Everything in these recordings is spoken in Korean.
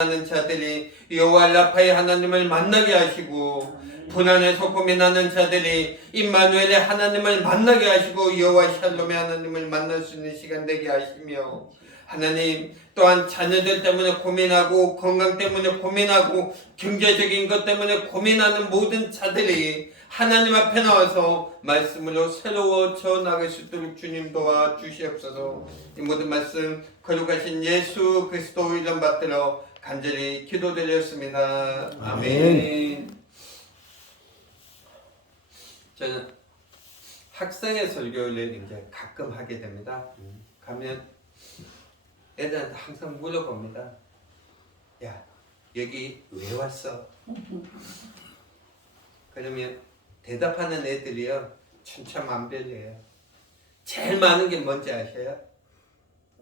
하는 자들이 여호와 라파의 하나님을 만나게 하시고, 불안에서 고민하는 자들이 임마누엘의 하나님을 만나게 하시고 여호와 샬롬의 하나님을 만날 수 있는 시간 되게 하시며, 하나님 또한 자녀들 때문에 고민하고 건강 때문에 고민하고 경제적인 것 때문에 고민하는 모든 자들이 하나님 앞에 나와서 말씀으로 새로워져 나갈 수 있도록 주님 도와주시옵소서. 이 모든 말씀 거룩하신 예수 그리스도 이름 받들어 간절히 기도드렸습니다. 아멘. 저는 학생의 설교를 이제 가끔 하게 됩니다. 가면 애들한테 항상 물어봅니다. 야, 여기 왜 왔어? 그러면 대답하는 애들이요, 천차만별이에요. 제일 많은 게 뭔지 아셔요?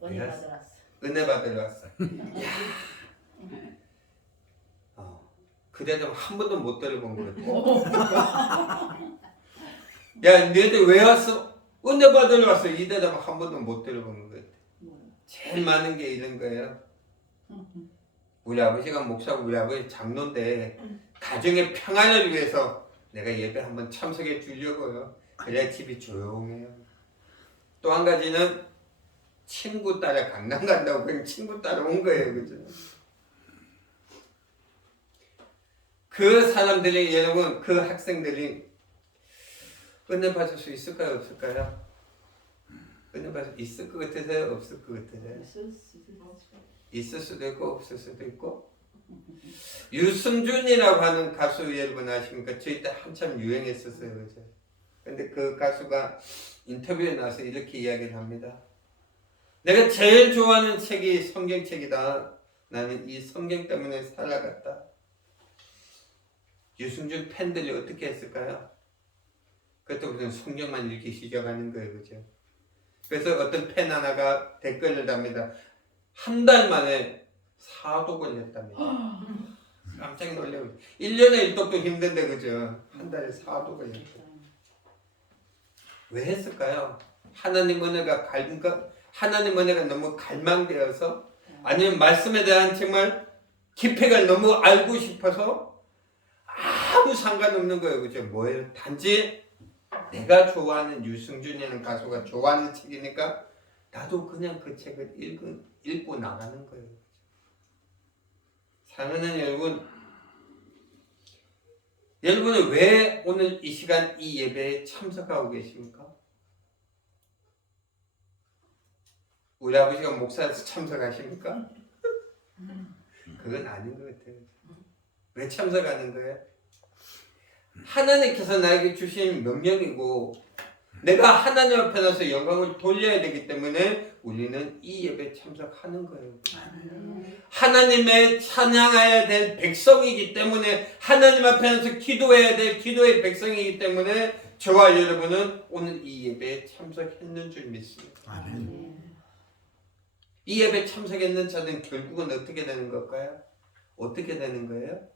은혜 받으러 왔어. 은혜 받으러 왔어. 그 대답 한 번도 못 들어본 것 같아. 야, 너희들 왜 왔어? 은혜 받으러 왔어. 이 대답 한 번도 못 들어본 것 같아. 제일 많은 게 이런 거예요. 우리 아버지가 목사고 우리 아버지 장로인데 가정의 평안을 위해서 내가 예배 한번 참석해 주려고요. 그래야 집이 조용해요. 또 한 가지는 친구 따라 강남 간다고 그냥 친구 따라 온 거예요. 그죠? 그 사람들이, 여러분, 그 학생들이 은혜 받을 수 있을까요? 없을까요? 은혜 받을 수 있을 것 같으세요? 없을 것 같으세요? 있을 수도 있고 없을 수도 있고. 유승준이라고 하는 가수 여러분 아십니까? 저희 때 한참 유행했었어요. 그죠? 근데 그 가수가 인터뷰에 나와서 이렇게 이야기를 합니다. 내가 제일 좋아하는 책이 성경책이다. 나는 이 성경 때문에 살아갔다. 유승준 팬들이 어떻게 했을까요? 그것도 무슨 성경만 읽기 시작하는 거예요. 그죠? 그래서 어떤 팬 하나가 댓글을 답니다. 한 달 만에 사독을 했답니다. 깜짝 놀래요. 1년에 1독도 힘든데, 그죠? 한 달에 사독을 했다. 왜 했을까요? 하나님 은혜가 하나님 은혜가 너무 갈망되어서, 아니면 말씀에 대한 정말 깊이가 너무 알고 싶어서 아무 상관없는 거예요. 그죠? 뭐예요? 단지 내가 좋아하는 유승준이라는 가수가 좋아하는 책이니까 나도 그냥 그 책을 읽고 나가는 거예요. 사랑하는 여러분, 여러분은 왜 오늘 이 시간 이 예배에 참석하고 계십니까? 우리 아버지가 목사라서 참석하십니까? 그건 아닌 것 같아요. 왜 참석하는 거예요? 하나님께서 나에게 주신 명령이고 내가 하나님 앞에 나서 영광을 돌려야 되기 때문에 우리는 이 예배에 참석하는 거예요. 하나님의 찬양해야 될 백성이기 때문에, 하나님 앞에 나서 기도해야 될 기도의 백성이기 때문에 저와 여러분은 오늘 이 예배에 참석했는 줄 믿습니다. 아멘. 이 예배에 참석했는 자는 결국은 어떻게 되는 걸까요? 어떻게 되는 거예요?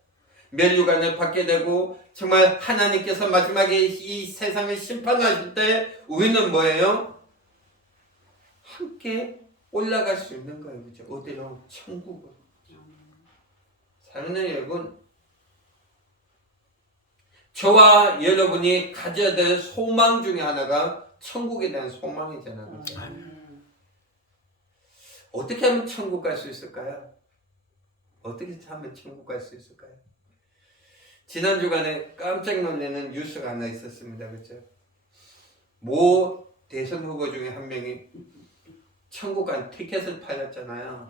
멸류관을 받게 되고 정말 하나님께서 마지막에 이 세상을 심판하실 때 우리는 뭐예요? 함께 올라갈 수 있는 거예요. 그죠? 어디로? 천국으로. 사랑하는 여러분, 저와 여러분이 가져야 될 소망 중에 하나가 천국에 대한 소망이잖아요. 그죠? 어떻게 하면 천국 갈 수 있을까요? 어떻게 하면 천국 갈 수 있을까요? 지난 주간에 깜짝 놀라는 뉴스가 하나 있었습니다. 그렇죠? 모 대선 후보 중에 한 명이 천국 간 티켓을 팔렸잖아요.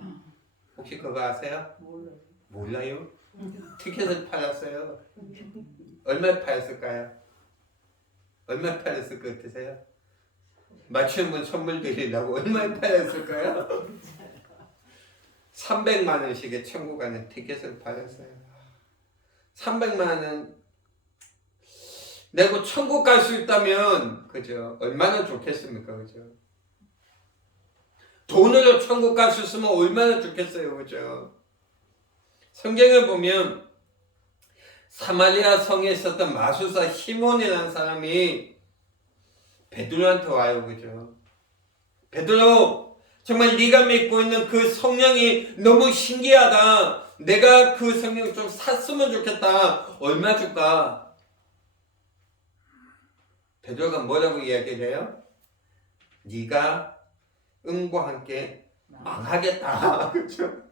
혹시 그거 아세요? 몰라요? 티켓을 팔았어요. 얼마에 팔았을까요? 얼마에 팔았을 것 같으세요? 맞추는 분 선물 드리려고 얼마에 팔았을까요? 300만 원씩의 천국 가는 티켓을 팔았어요. 300만 원 내고 천국 갈 수 있다면, 그죠? 얼마나 좋겠습니까? 그죠? 돈으로 천국 갈 수 있으면 얼마나 좋겠어요. 그죠? 성경을 보면 사마리아 성에 있었던 마술사 시몬이라는 사람이 베드로한테 와요. 그죠? 베드로, 정말 네가 믿고 있는 그 성령이 너무 신기하다. 내가 그 성령을 좀 샀으면 좋겠다. 얼마 줄까? 베드로가 뭐라고 이야기를 해요? 네가 응과 함께 망하겠다. 그렇죠?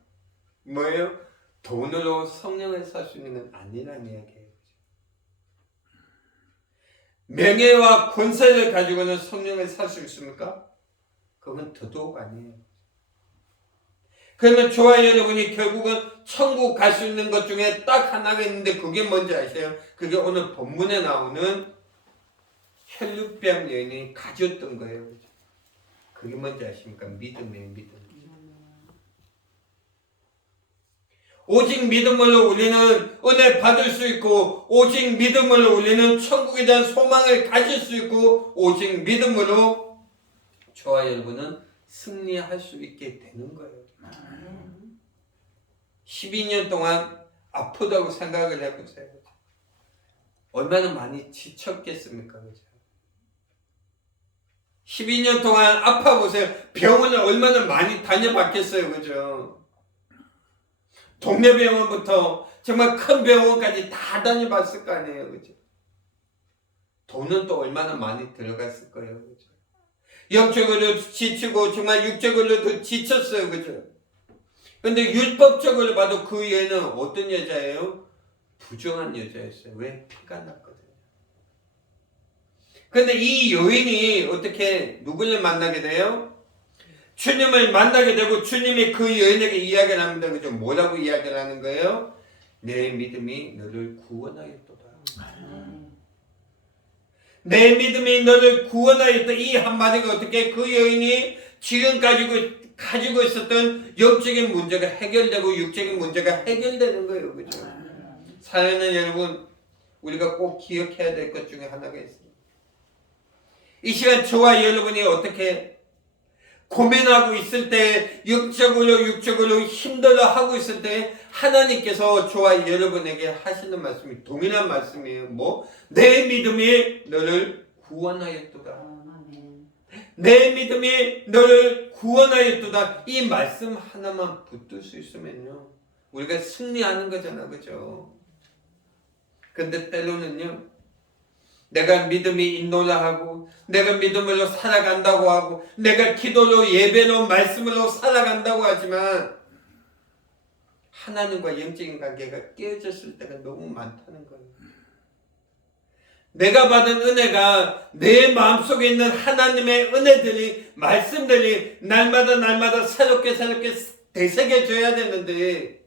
뭐예요? 돈으로 성령을 살 수 있는 건 아니라는 이야기예요. 명예와 권세를 가지고는 성령을 살 수 있습니까? 그건 더더욱 아니에요. 그러면 저와 여러분이 결국은 천국 갈 수 있는 것 중에 딱 하나가 있는데 그게 뭔지 아세요? 그게 오늘 본문에 나오는 혈루병 여인이 가졌던 거예요. 그게 뭔지 아십니까? 믿음이에요. 믿음. 오직 믿음으로 우리는 은혜 받을 수 있고, 오직 믿음으로 우리는 천국에 대한 소망을 가질 수 있고, 오직 믿음으로 저와 여러분은 승리할 수 있게 되는 거예요. 12년 동안 아프다고 생각을 해보세요. 얼마나 많이 지쳤겠습니까? 그죠? 12년 동안 아파보세요. 병원을 얼마나 많이 다녀봤겠어요. 그죠? 동네 병원부터 정말 큰 병원까지 다 다녀봤을 거 아니에요. 그죠? 돈은 또 얼마나 많이 들어갔을 거예요. 그죠? 영적으로 지치고 정말 육적으로도 지쳤어요. 그죠? 근데 율법적으로 봐도 그 여인은 어떤 여자예요? 부정한 여자였어요. 왜? 피가 났거든요. 근데 이 여인이 어떻게 누구를 만나게 돼요? 주님을 만나게 되고 주님이 그 여인에게 이야기를 합니다. 그죠? 뭐라고 이야기를 하는 거예요? 내 믿음이 너를 구원하였도다. 내 믿음이 너를 구원하였다. 이 한마디가 어떻게 그 여인이 지금 가지고 있었던 영적인 문제가 해결되고 육적인 문제가 해결되는 거예요. 그죠? 사랑하는 여러분, 우리가 꼭 기억해야 될 것 중에 하나가 있습니다. 이 시간 저와 여러분이 어떻게 고민하고 있을 때, 육적으로 힘들어하고 있을 때 하나님께서 저와 여러분에게 하시는 말씀이 동일한 말씀이에요. 뭐? 내 믿음이 너를 구원하였도다. 내 믿음이 너를 구원하였도다. 이 말씀 하나만 붙들 수 있으면요, 우리가 승리하는 거잖아. 그죠? 근데 때로는요, 내가 믿음이 인도라 하고, 내가 믿음으로 살아간다고 하고, 내가 기도로 예배로 말씀으로 살아간다고 하지만 하나님과 영적인 관계가 깨어졌을 때가 너무 많다는 거예요. 내가 받은 은혜가 내 마음속에 있는 하나님의 은혜들이, 말씀들이 날마다 새롭게 되새겨져야 되는데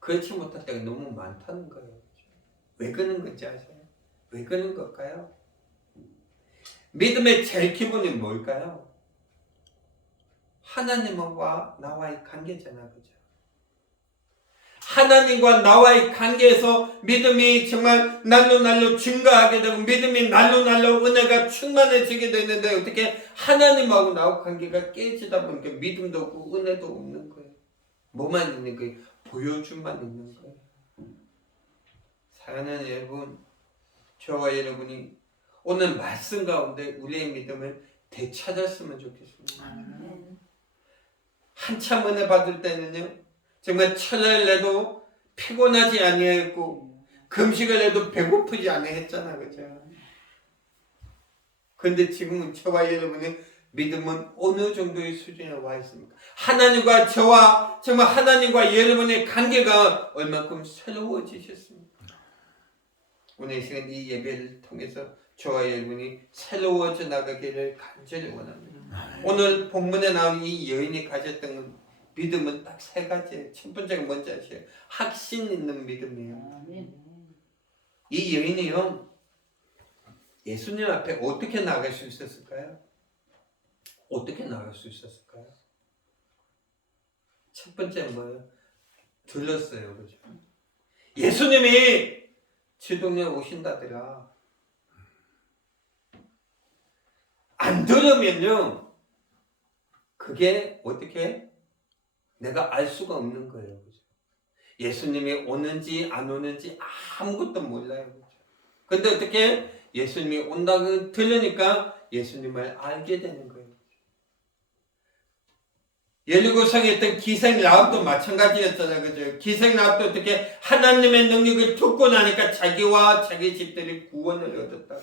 그렇지 못할 때가 너무 많다는 거예요. 왜 그런 건지 아세요? 왜 그런 걸까요? 믿음의 제일 기본이 뭘까요? 하나님과 나와의 관계잖아. 그죠? 하나님과 나와의 관계에서 믿음이 정말 날로 증가하게 되고, 믿음이 날로 은혜가 충만해지게 되는데, 어떻게 하나님하고 나와 관계가 깨지다 보니까 믿음도 없고 은혜도 없는 거예요. 뭐만 있는 거예요? 보여줌만 있는 거예요. 사랑하는 여러분, 저와 여러분이 오늘 말씀 가운데 우리의 믿음을 되찾았으면 좋겠습니다. 한참 은혜 받을 때는요, 정말 철야를 내도 피곤하지 아니했고, 금식을 해도 배고프지 아니했잖아. 그죠? 근데 지금은 저와 여러분의 믿음은 어느 정도의 수준에 와 있습니까? 하나님과 저와 정말 하나님과 여러분의 관계가 얼마큼 새로워지셨습니까? 오늘 이 시간 이 예배를 통해서 저와 여러분이 새로워져 나가기를 간절히 원합니다. 오늘 본문에 나온 이 여인이 가졌던 믿음은 딱 세 가지예요. 첫 번째가 뭔지 아세요? 확신 있는 믿음이에요. 이 여인이요, 예수님 앞에 어떻게 나갈 수 있었을까요? 어떻게 나갈 수 있었을까요? 첫 번째는 뭐예요? 들렸어요. 그죠? 예수님이 제 동네에 오신다더라. 안 들으면요, 그게 어떻게 내가 알 수가 없는 거예요. 그죠? 예수님이 오는지 안 오는지 아무것도 몰라요. 그죠? 근데 어떻게 예수님이 온다고 들으니까 예수님을 알게 되는 거예요. 열리고성에 있던 기생 라합도 마찬가지였잖아요. 그죠? 기생 라합도 어떻게 하나님의 능력을 듣고 나니까 자기와 자기 집들이 구원을 얻었다.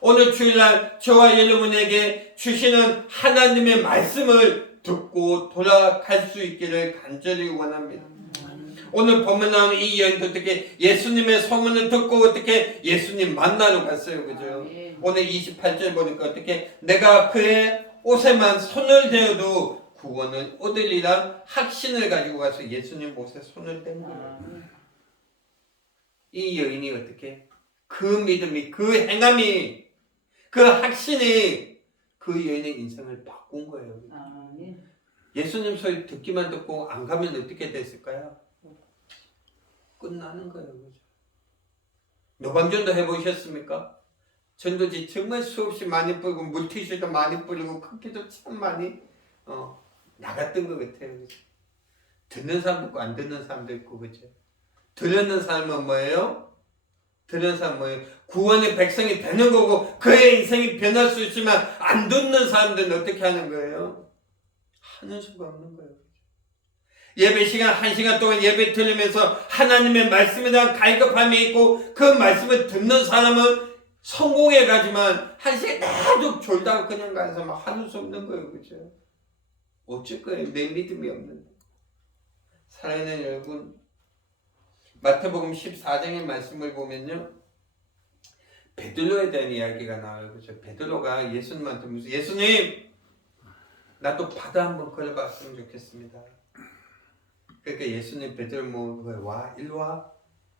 오늘 주일날 저와 여러분에게 주시는 하나님의 말씀을 듣고 돌아갈 수 있기를 간절히 원합니다. 오늘 보면 나오는 이 여인도 어떻게 예수님의 소문을 듣고 어떻게 예수님 만나러 갔어요. 그죠? 오늘 28절 보니까 어떻게 내가 그의 옷에만 손을 대어도 구원을 얻으리라 확신을 가지고 가서 예수님 옷에 손을 댄 거예요. 이 여인이 어떻게 그 믿음이 그 행함이 그 확신이 그 여인의 인생을 바꾼 거예요. 예수님 소리 듣기만 듣고 안 가면 어떻게 됐을까요? 끝나는 거예요. 그죠? 노방전도 해보셨습니까? 전도지 정말 수없이 많이 뿌리고 물티슈도 많이 뿌리고 커피도 참 많이 나갔던 것 같아요. 그죠? 듣는 사람도 있고 안 듣는 사람도 있고 그죠? 들었는 사람은 뭐예요? 들은 사람은 뭐예요? 구원의 백성이 되는 거고 그의 인생이 변할 수 있지만 안 듣는 사람들은 어떻게 하는 거예요? 하는 수가 없는 거예요. 예배 시간 1시간 동안 예배 들으면서 하나님의 말씀에 대한 갈급함이 있고 그 말씀을 듣는 사람은 성공해 가지만 1시간 계속 졸다가 그냥 가서 막 하는 수 없는 거예요. 그죠? 어쩔 거예요? 내 믿음이 없는데. 사랑하는 여러분, 마태복음 14장의 말씀을 보면요. 베드로에 대한 이야기가 나와요. 그죠? 베드로가 예수님한테 무슨 예수님! 나도 바다 한번 걸어봤으면 좋겠습니다. 그러니까 예수님 베드로 뭐 와 일로 와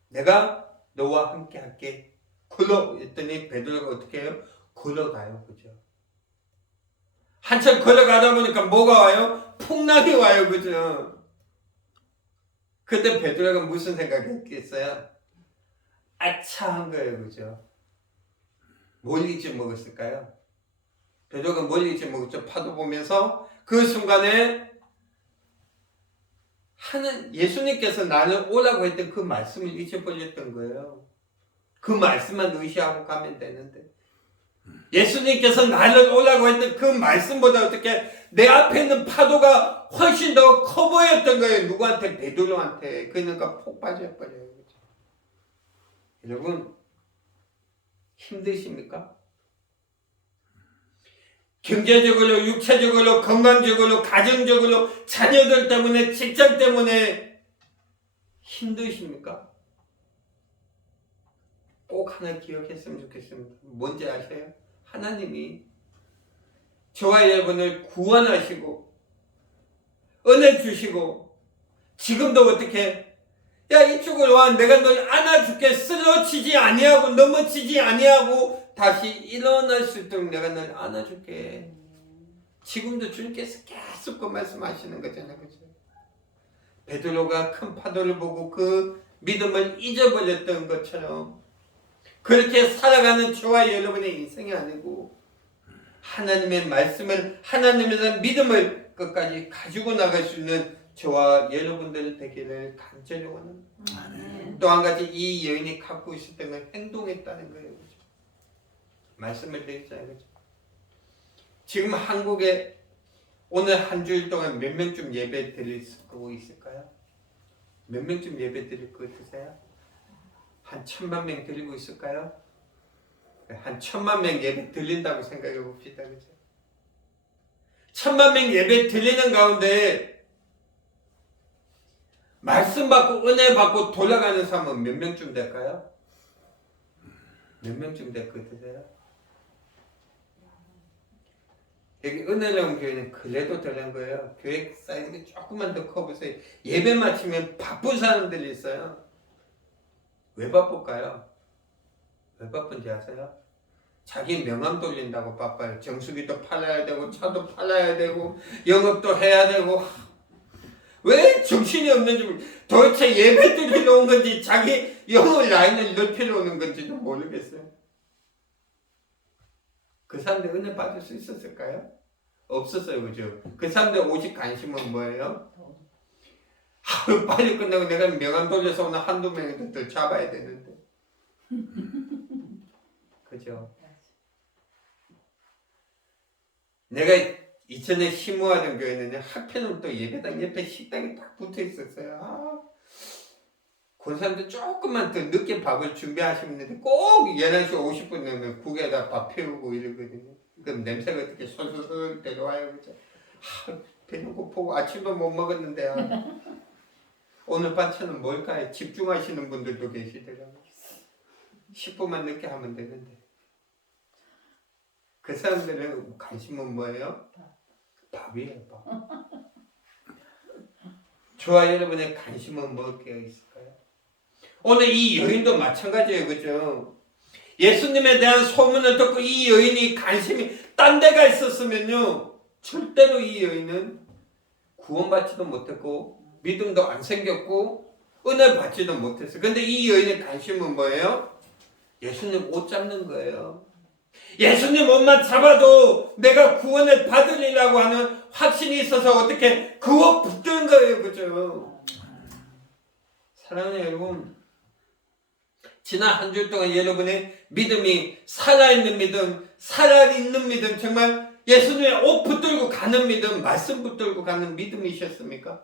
내가 너와 함께 할게 걸어 했더니 베드로가 어떻게 해요? 걸어가요. 그죠? 한참 걸어가다 보니까 뭐가 와요? 풍랑이 와요. 그죠? 그때 베드로가 무슨 생각했겠어요? 아차한 거예요. 그죠? 뭘 잊지 먹었을까요? 베드로가 뭘 잊지 먹었죠? 파도 보면서 그 순간에 예수님께서 나를 오라고 했던 그 말씀을 잊어버렸던 거예요. 그 말씀만 의시하고 가면 되는데 예수님께서 나를 오라고 했던 그 말씀보다 어떻게 내 앞에 있는 파도가 훨씬 더 커 보였던 거예요. 누구한테? 베드로한테. 그러니까 폭 빠져버려요. 여러분 힘드십니까? 경제적으로, 육체적으로, 건강적으로, 가정적으로, 자녀들 때문에, 직장 때문에 힘드십니까? 꼭 하나 기억했으면 좋겠습니다. 뭔지 아세요? 하나님이 저와 여러분을 구원하시고 은혜 주시고 지금도 어떻게 야 이쪽으로 와 내가 널 안아줄게 쓰러지지 아니하고 넘어지지 아니하고 다시 일어날 수 있도록 내가 널 안아줄게. 지금도 주님께서 계속 그 말씀하시는 거잖아요. 그죠? 베드로가 큰 파도를 보고 그 믿음을 잊어버렸던 것처럼 그렇게 살아가는 저와 여러분의 인생이 아니고 하나님의 말씀을 하나님에 대한 믿음을 끝까지 가지고 나갈 수 있는 저와 여러분들 되기를 간절히 원합니다. 또 한 가지 이 여인이 갖고 있었던 건 행동했다는 거예요. 그죠? 말씀을 드렸잖아요. 그죠? 지금 한국에 오늘 한 주일 동안 몇 명쯤 예배 드리고 있을까요? 몇 명쯤 예배 드릴 것 같으세요? 한 1000만 명 드리고 있을까요? 한 1000만 명 예배 드린다고 생각해 봅시다. 그죠? 1000만 명 예배 드리는 가운데 말씀 받고 은혜 받고 돌아가는 사람은 몇 명쯤 될까요? 몇 명쯤 될 것 같으세요? 여기 은혜로운 교회는 그래도 되는 거예요. 교회 사이즈가 조금만 더 커보세요. 예배 마치면 바쁜 사람들이 있어요. 왜 바쁠까요? 왜 바쁜지 아세요? 자기 명함 돌린다고 바빠요. 정수기도 팔아야 되고 차도 팔아야 되고 영업도 해야 되고 왜 정신이 없는지 도대체 예배 드리러 온 건지 자기 영업 라인을 넓히러 오는 건지도 모르겠어요. 그 사람들 은혜 받을 수 있었을까요? 없었어요. 그죠? 그 사람들 오직 관심은 뭐예요? 하루 빨리 끝나고 내가 명함 돌려서 오늘 한두 명을 잡아야 되는데 그죠? 내가 이전에 심우하던 교회는요, 학편은 또 예배당 옆에 식당이 딱 붙어 있었어요. 아, 권사님들 조금만 더 늦게 밥을 준비하시면 꼭 11시 50분 되면 국에다 밥 태우고 이러거든요. 그럼 냄새가 어떻게 솔솔솔 내려와요, 그죠? 배는 고프고 아침도 못 먹었는데 오늘 반찬은 뭘까요? 집중하시는 분들도 계시더라고요. 10분만 늦게 하면 되는데 그 사람들은 관심은 뭐예요? 밥이에요, 밥. 저와 여러분의 관심은 무엇에 있을까요? 오늘 이 여인도 마찬가지예요, 그죠? 예수님에 대한 소문을 듣고 이 여인이 관심이 딴 데가 있었으면요, 절대로 이 여인은 구원받지도 못했고 믿음도 안 생겼고 은혜 받지도 못했어요. 근데 이 여인의 관심은 뭐예요? 예수님 옷 잡는 거예요. 예수님 옷만 잡아도 내가 구원을 받으리라고 하는 확신이 있어서 어떻게 그 옷 붙든 거예요, 그죠? 사랑하는 여러분, 지난 한 주 동안 여러분의 믿음이 살아있는 믿음, 살아있는 믿음, 정말 예수님의 옷 붙들고 가는 믿음, 말씀 붙들고 가는 믿음이셨습니까?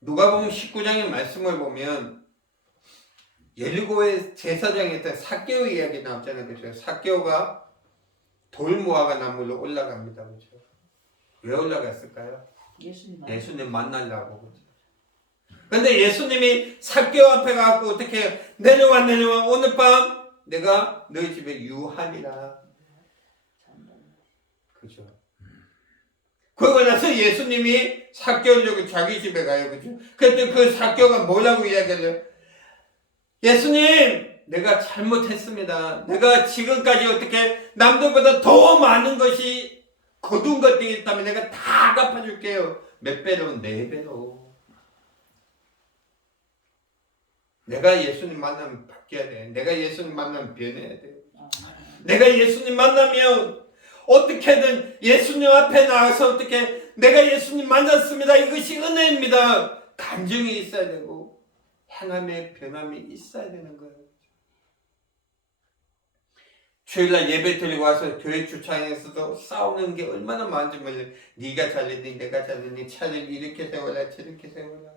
누가복음 19장의 말씀을 보면 예리고의 제사장에 있던 삭개오 이야기 나왔잖아요, 그죠? 삭개오가 돌무화과 나무로 올라갑니다, 그죠? 왜 올라갔을까요? 예수님 만나려고, 그죠? 근데 예수님이 삭개오 앞에 가고 어떻게 내려와 오늘 밤 내가 너희 집에 유하리라, 그죠? 그러고 나서 예수님이 삭개오를 자기 집에 가요, 그죠? 그때 그 삭개오가 뭐라고 이야기해요? 예수님, 내가 잘못했습니다. 내가 지금까지 어떻게 남들보다 더 많은 것이 거둔 것들이 있다면 내가 다 갚아줄게요. 몇 배로? 4배로. 내가 예수님 만나면 바뀌어야 돼. 내가 예수님 만나면 변해야 돼. 내가 예수님 만나면 어떻게든 예수님 앞에 나가서 어떻게 내가 예수님 만났습니다. 이것이 은혜입니다. 감정이 있어야 되고 행함의 변함이 있어야 되는 거예요. 주일날 예배 드리고 와서 교회 주차장에서도 싸우는 게 얼마나 많은지 몰라요. 네가 잘했니 내가 잘했니 차를 이렇게 세워라 저렇게 세워라.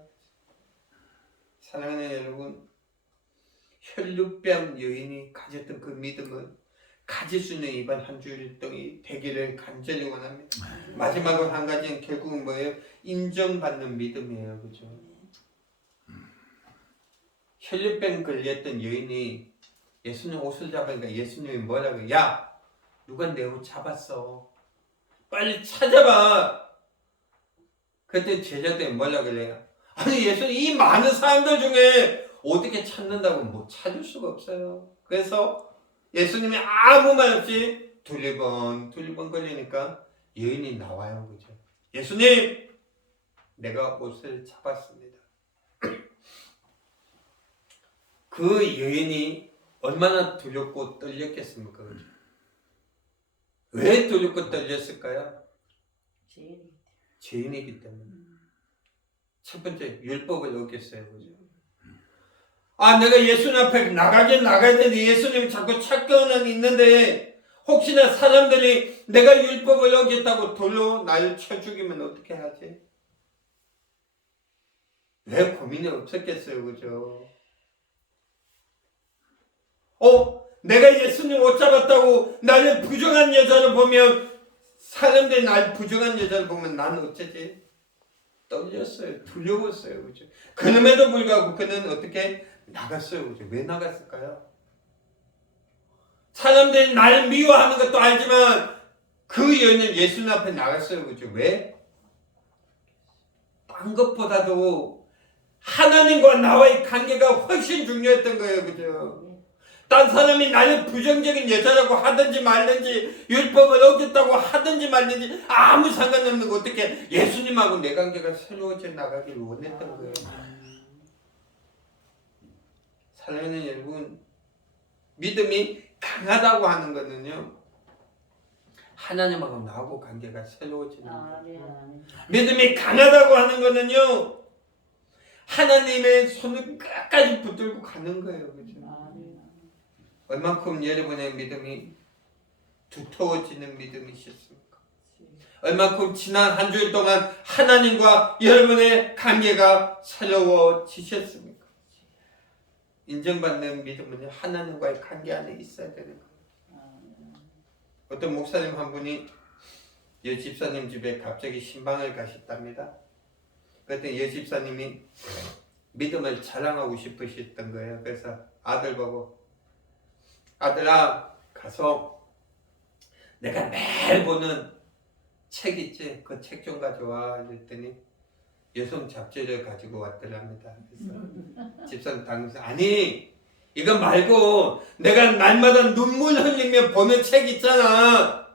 사랑하는 여러분, 혈육병 여인이 가졌던 그 믿음은 가질 수 있는 이번 한 주일 동안 되기를 간절히 원합니다. 마지막으로 한 가지는 결국은 뭐예요? 인정받는 믿음이에요, 그죠? 혈육병 걸렸던 여인이 예수님 옷을 잡으니까 예수님이 뭐라고? 야, 누가 내 옷 잡았어? 빨리 찾아봐. 그때 제자들이 뭐라고 그래요? 아니 예수님 이 많은 사람들 중에 어떻게 찾는다고 못 찾을 수가 없어요. 그래서 예수님이 아무 말 없이 두리번 걸리니까 여인이 나와요, 그죠? 예수님, 내가 옷을 잡았습니다. 그 여인이 얼마나 두렵고 떨렸겠습니까? 그죠? 왜 두렵고 떨렸을까요? 죄인이기 때문에. 첫 번째, 율법을 어겼어요, 그죠? 아, 내가 예수님 앞에 나가야 되는데 예수님이 자꾸 찾고는 있는데 혹시나 사람들이 내가 율법을 어겼다고 돌로 날 쳐 죽이면 어떻게 하지? 왜 고민이 없었겠어요, 그죠? 내가 예수님 옷 잡았다고 나를 부정한 여자를 보면 사람들이 날 부정한 여자를 보면 나는 어쩌지? 떨렸어요. 두려웠어요. 그죠? 그럼에도 불구하고 그는 어떻게 나갔어요. 그죠? 왜 나갔을까요? 사람들이 날 미워하는 것도 알지만 그 여인은 예수님 앞에 나갔어요. 그죠? 왜? 딴 것보다도 하나님과 나와의 관계가 훨씬 중요했던 거예요. 그죠? 딴 사람이 나를 부정적인 여자라고 하든지 말든지 율법을 어겼다고 하든지 말든지 아무 상관없는 거 어떻게 예수님하고 내 관계가 새로워져 나가길 원했던 거예요. 사랑하는 여러분, 믿음이 강하다고 하는 거는요 하나님하고 나하고 관계가 새로워지는 거예요. 믿음이 강하다고 하는 거는요 하나님의 손을 끝까지 붙들고 가는 거예요. 그렇죠? 얼만큼 여러분의 믿음이 두터워지는 믿음이셨습니까? 얼마큼 지난 한 주일 동안 하나님과 여러분의 관계가 새로워지셨습니까? 인정받는 믿음은 하나님과의 관계 안에 있어야 되는 거예요. 어떤 목사님 한 분이 여 집사님 집에 갑자기 신방을 가셨답니다. 그때 여 집사님이 믿음을 자랑하고 싶으셨던 거예요. 그래서 아들 보고, 아들아 가서 내가 매일 보는 책 있지? 그 책 좀 가져와. 이랬더니 여성 잡지를 가지고 왔더랍니다. 그래서 집사님 당시 아니 이거 말고 내가 날마다 눈물 흘리며 보는 책 있잖아.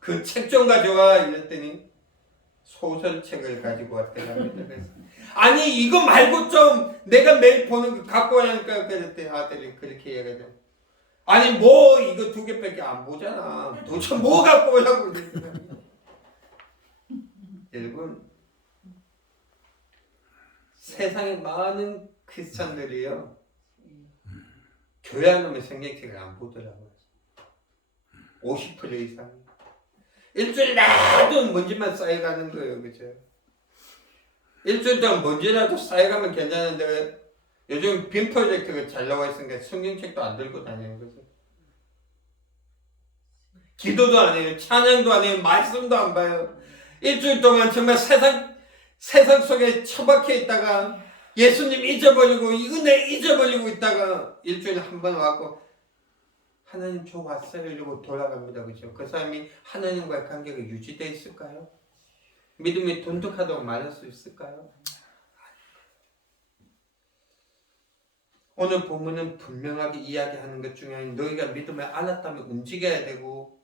그 책 좀 가져와. 이랬더니 소설책을 가지고 왔더랍니다. 그래서 아니 이거 말고 좀 내가 매일 보는 거 갖고 와라니까. 그랬더니 아들이 그렇게 얘기하더라고요. 아니 뭐 이거 2개밖에 안 보잖아. 도대체 뭐 갖고 오라고. 여러분 세상에 많은 크리스찬들이요 교회 안 오면 성경책을 안 보더라고요. 50% 이상. 일주일 나도 먼지만 쌓여가는 거예요. 그죠? 일주일 동안 먼지라도 쌓여가면 괜찮은데 요즘 빔 프로젝트가 잘 나와 있으니까 성경책도 안 들고 다녀요. 그죠? 기도도 안 해요. 찬양도 안 해요. 말씀도 안 봐요. 일주일 동안 정말 세상 속에 처박혀 있다가 예수님 잊어버리고 은혜 잊어버리고 있다가 일주일에 한 번 와서 하나님 저 왔어요 이러고 돌아갑니다. 그죠? 그 사람이 하나님과의 관계가 유지되어 있을까요? 믿음이 돈독하다고 말할 수 있을까요? 오늘 본문은 분명하게 이야기하는 것 중에 너희가 믿음을 알았다면 움직여야 되고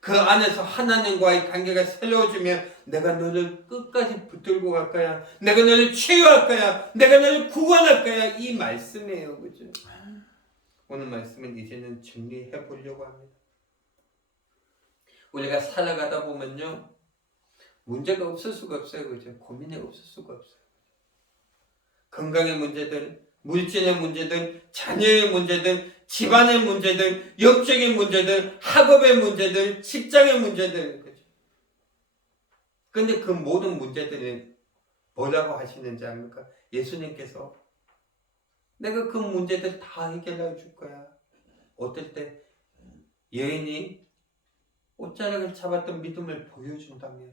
그 안에서 하나님과의 관계가 새로워지면 내가 너를 끝까지 붙들고 갈 거야. 내가 너를 치유할 거야. 내가 너를 구원할 거야. 이 말씀이에요. 그죠? 오늘 말씀은 이제는 정리해 보려고 합니다. 우리가 살아가다 보면요. 문제가 없을 수가 없어요. 그죠? 고민이 없을 수가 없어요. 건강의 문제든, 물질의 문제든, 자녀의 문제든, 집안의 문제들, 영적인 문제들, 학업의 문제들, 직장의 문제들. 그죠? 근데 그 모든 문제들은 뭐라고 하시는지 압니까? 예수님께서 내가 그 문제들 다 해결해 줄 거야. 어떨 때 여인이 옷자락을 잡았던 믿음을 보여준다면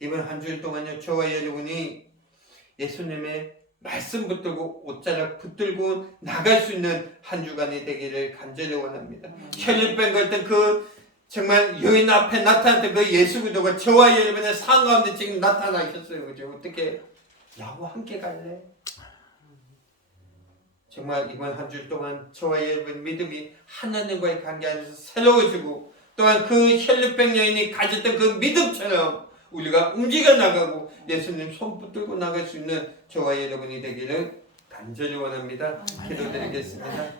이번 한 주일 동안요 저와 여러분이 예수님의 말씀 붙들고 옷자락 붙들고 나갈 수 있는 한 주간이 되기를 간절히 원합니다. 혈류병 걸던 그 정말 여인 앞에 나타났던 그 예수 그리스도가 저와 여러분의 삶 가운데 지금 나타나셨어요. 그죠? 어떻게 나와 함께 갈래? 정말 이번 한 주 동안 저와 여러분 믿음이 하나님과의 관계 안에서 새로워지고 또한 그 혈류병 여인이 가졌던 그 믿음처럼 우리가 움직여 나가고 예수님 손 붙들고 나갈 수 있는 저와 여러분이 되기를 간절히 원합니다. 기도드리겠습니다.